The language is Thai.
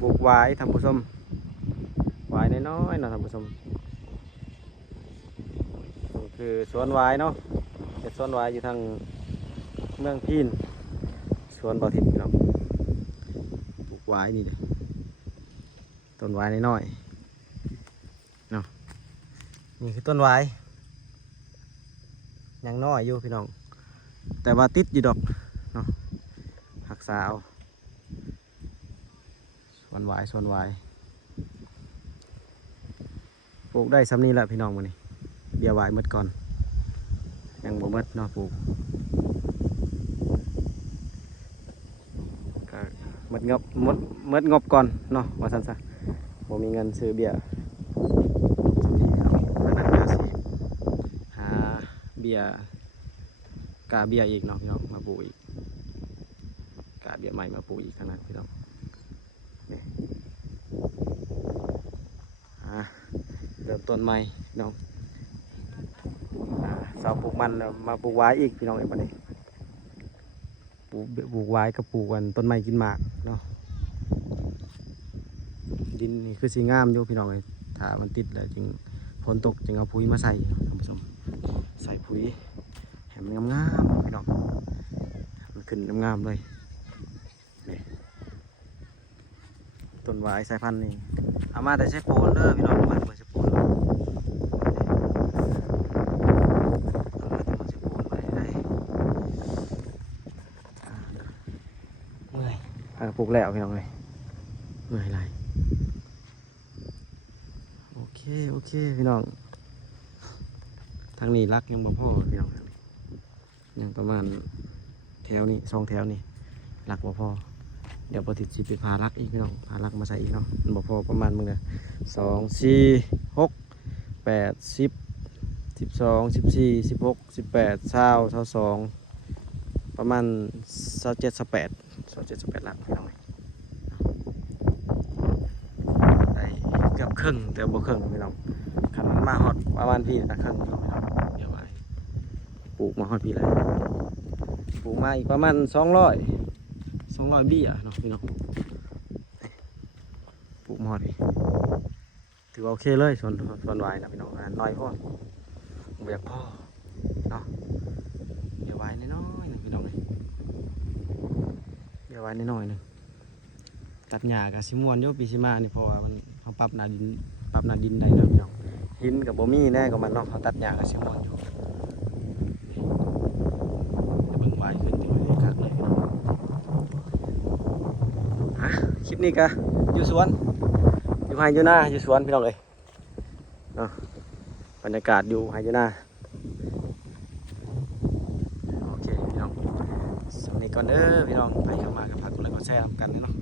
ปลูกหวายท่านผู้ชมหวายน้อยๆเนาะท่านผู้ชมนี่คือสวนหวายเนาะเป็นสวนหวายอยู่ทางเมืองพีนสวนบ่อทิพย์พี่น้องปลูกหวายนี่เลยต้นหวายน้อยๆเนาะนี่คือต้นหวายยังน้อยอยู่พี่น้องแต่ว่าติดอยู่ดอกเนาะรักษาเอาสวนหวายสวนหวายปลูกได้ซ้ำนี้แหละพี่น้องมื้อนี้เบี้ยหวายหมดก่อนยังบ่หมดเนาะปลูกก็หมดงบก่อนเนาะว่าซั่นซะบ่มีเงินซื้อเบี้ยซ้ำนี้ครับเพิ่นก็สิหาเบี้ยกาเบี้ยอีกเนาะพี่น้องมาปลูกอีกกาเบี้ยใหม่มาปลูกอีกทางนั้นพี่น้องนี่เริ่มต้นใหม่พี่น้องเสาปลูกมันมาปลูกไว้อีกพี่น้องเอ้ยบัดนี้ปลูกไว้กับปลูกกันต้นไม้กินหมากเนาะดินนี่คือสีงามอยู่พี่น้องเอ้ยถ้ามันติดแล้วจึงฝนตกจึงเอาปุ๋ยมาใส่ท่านผู้ชมใส่ปุ๋ยให้มันงามๆพี่น้องมันขึ้นงามๆเลยนี่ต้นไว้สายพันธุ์นี่เอามาแต่ใช้โปนเด้อพี่น้องมาแต่ใช้โปนปลูกแล้วพี่น้องเลยเมื่อยไรโอเคพี่น้องทางนี้รักยังบ่พอพี่น้องยังประมาณแถวนี้2 แถวนี่รักบ่พอเดี๋ยวปฏิจิตไปพารักอีกพี่น้องพารักมาใส่อีกเนาะมันบ่พอประมาณมึงเลย2 4 6 8 10 12 14 16 18 20 22ประมาณ27 28ลักพี่น้องได้เกือบครึ่งแต่บ่ครึ่งพี่น้องขันมันมาฮอดประมาณพี่นะครึ่งพี่น้องเดี๋ยวไว้ปลูกมาฮอดพี่เลยปลูกมาอีกประมาณ200บี้เนาะพี่น้องปลูกมาฮอดพี่ถือว่าโอเคเลยส่วนวายนะพี่น้องน้อยพอเบียกพ่อเนาะเดี๋ยวไว้น้อยๆนึงพี่น้องเลยเดี๋ยวไว้น้อยๆนึงตัดหญ้ากับซิมวนโยปีซิมานี่เพราะว่ามันเขาปรับหน้าดินได้นะพี่น้องหินกับบ่มีแน่กับมันเนาะเขาตัดหญ้ากับซิมวนอยู่จะเบิ่งไว้ขึ้นที่ไว้คักเลยพี่น้องคลิปนี้ก็อยู่สวนอยู่ไฮอยู่หน้าอยู่สวนพี่น้องเลยเนาะบรรยากาศอยู่ไฮอยู่หน้าโอเคพี่น้องสวัสดีก่อนเด้อพี่น้องไปเข้ามากับพักกดไลค์กดแชร์กันเนาะ